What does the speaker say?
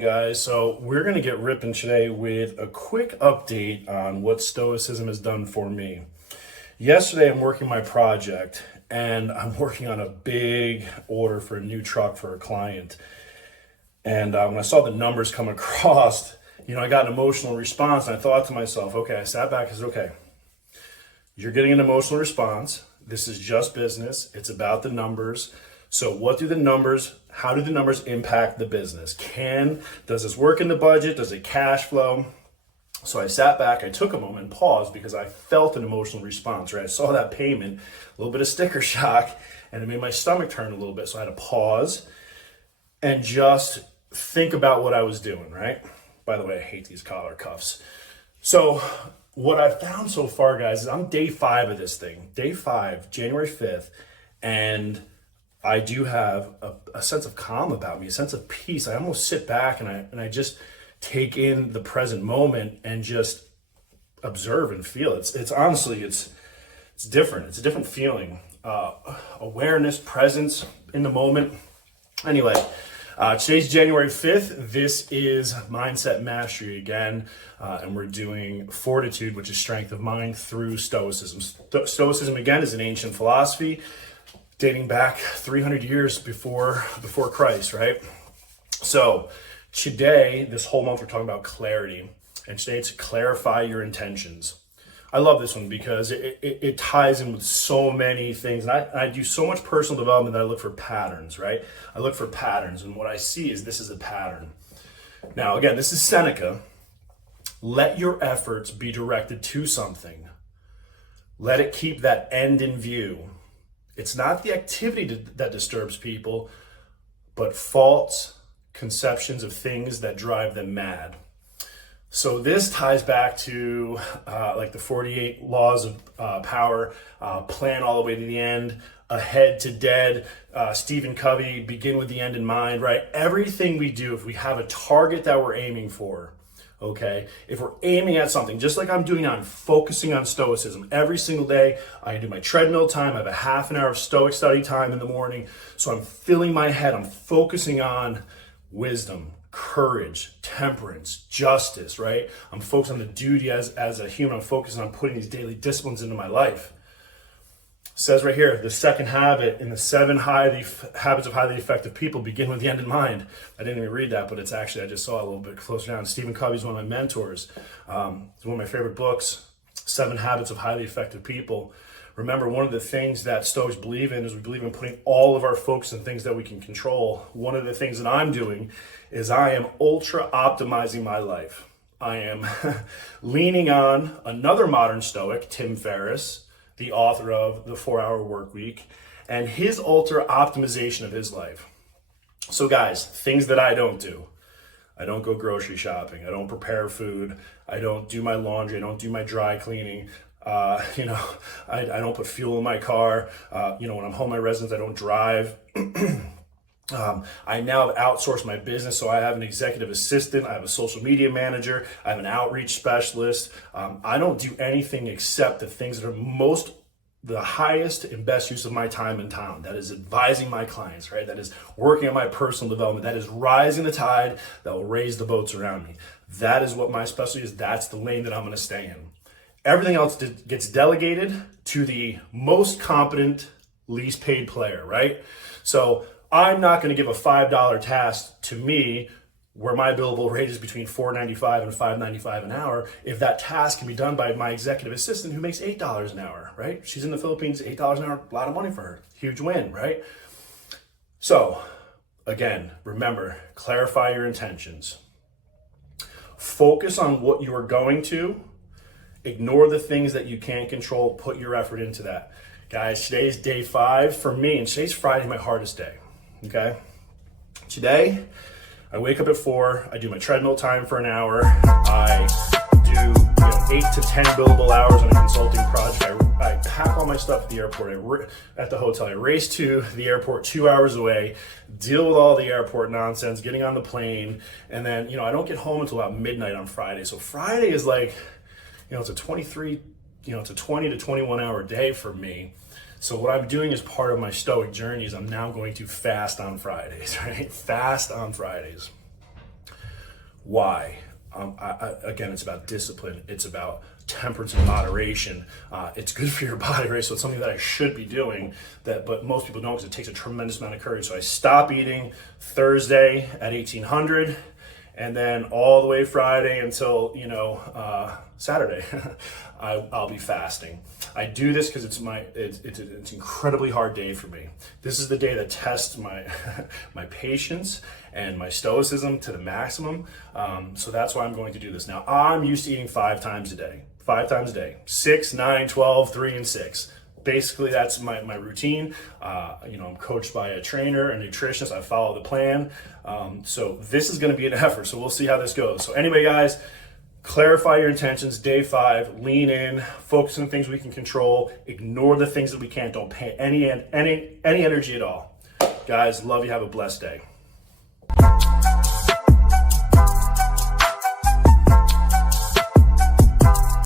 guys. So we're going to get ripping today with a quick update on what Stoicism has done for me. Yesterday, I'm working my project, and I'm working on a big order for a new truck for a client. And when I saw the numbers come across, I got an emotional response, and I thought to myself, okay, I sat back and said, okay, you're getting an emotional response. This is just business. It's about the numbers. So how do the numbers impact the business? Does this work in the budget? Does it cash flow? So I sat back, I took a moment and paused because I felt an emotional response, right? I saw that payment, a little bit of sticker shock, and it made my stomach turn a little bit. So I had to pause and just think about what I was doing, right? By the way, I hate these collar cuffs. So what I've found so far, guys, is I'm day 5 of this thing. Day 5, January 5th, and I do have a sense of calm about me, a sense of peace. I almost sit back and I just take in the present moment and just observe and feel. It's honestly, it's different. It's a different feeling. Awareness, presence in the moment. Anyway, today's January 5th. This is Mindset Mastery again, and we're doing Fortitude, which is strength of mind through Stoicism. Stoicism, again, is an ancient philosophy dating back 300 years before Christ, right? So today, this whole month, we're talking about clarity, and today it's clarify your intentions. I love this one because it ties in with so many things. And I do so much personal development that I look for patterns, right? I look for patterns, and what I see is this is a pattern. Now, again, this is Seneca. Let your efforts be directed to something. Let it keep that end in view. It's not the activity that disturbs people, but false conceptions of things that drive them mad. So this ties back to like the 48 laws of power, plan all the way to the end, ahead to dead, Stephen Covey, begin with the end in mind, right? Everything we do, if we have a target that we're aiming for, okay, if we're aiming at something, just like I'm doing now, I'm focusing on Stoicism. Every single day, I do my treadmill time. I have a half an hour of Stoic study time in the morning. So I'm filling my head. I'm focusing on wisdom, courage, temperance, justice, right? I'm focused on the duty as a human. I'm focusing on putting these daily disciplines into my life. It says right here, the second habit in the 7 habits of highly effective people begin with the end in mind. I didn't even read that, but it's actually, I just saw it a little bit closer down. Stephen Covey is one of my mentors. It's one of my favorite books, 7 Habits of Highly Effective People. Remember, one of the things that Stoics believe in is we believe in putting all of our focus in things that we can control. One of the things that I'm doing is I am ultra optimizing my life. I am leaning on another modern Stoic, Tim Ferriss, the author of The 4-Hour Workweek, and his ultra optimization of his life. So guys, things that I don't do. I don't go grocery shopping. I don't prepare food. I don't do my laundry. I don't do my dry cleaning. I don't put fuel in my car. When I'm home at my residence, I don't drive. I now have outsourced my business, so I have an executive assistant, I have a social media manager, I have an outreach specialist. I don't do anything except the things that are the highest and best use of my time in town. That is advising my clients, right? That is working on my personal development. That is rising the tide that will raise the boats around me. That is what my specialty is. That's the lane that I'm going to stay in. Everything else gets delegated to the most competent, least paid player, right? So I'm not going to give a $5 task to me where my billable rate is between $4.95 and $5.95 an hour if that task can be done by my executive assistant who makes $8 an hour, right? She's in the Philippines, $8 an hour, a lot of money for her. Huge win, right? So again, remember, clarify your intentions. Focus on what you are going to. Ignore the things that you can't control. Put your effort into that. Guys, today's day 5 for me, and today's Friday, my hardest day. Okay? Today, I wake up at 4, I do my treadmill time for an hour, I do 8 to 10 billable hours on a consulting project. I pack all my stuff at the airport, at the hotel. I race to the airport 2 hours away, deal with all the airport nonsense, getting on the plane, and then, I don't get home until about midnight on Friday. So Friday is like, it's a 20 to 21 hour day for me. So what I'm doing as part of my Stoic journey is I'm now going to fast on Fridays, right? Fast on Fridays. Why? Again, it's about discipline. It's about temperance and moderation. It's good for your body, right? So it's something that I should be doing, but most people don't, because it takes a tremendous amount of courage. So I stop eating Thursday at 1800, and then all the way Friday until Saturday, I'll be fasting. I do this because it's an incredibly hard day for me. This is the day that tests my my patience and my stoicism to the maximum. So that's why I'm going to do this. Now, I'm used to eating 5 times a day. 6, 9, 12, 3, and 6. Basically, that's my routine. I'm coached by a trainer, a nutritionist. I follow the plan. So this is going to be an effort. So we'll see how this goes. So anyway, guys, clarify your intentions. Day 5, lean in, focus on things we can control, ignore the things that we can't. Don't pay any energy at all. Guys, love you. Have a blessed day.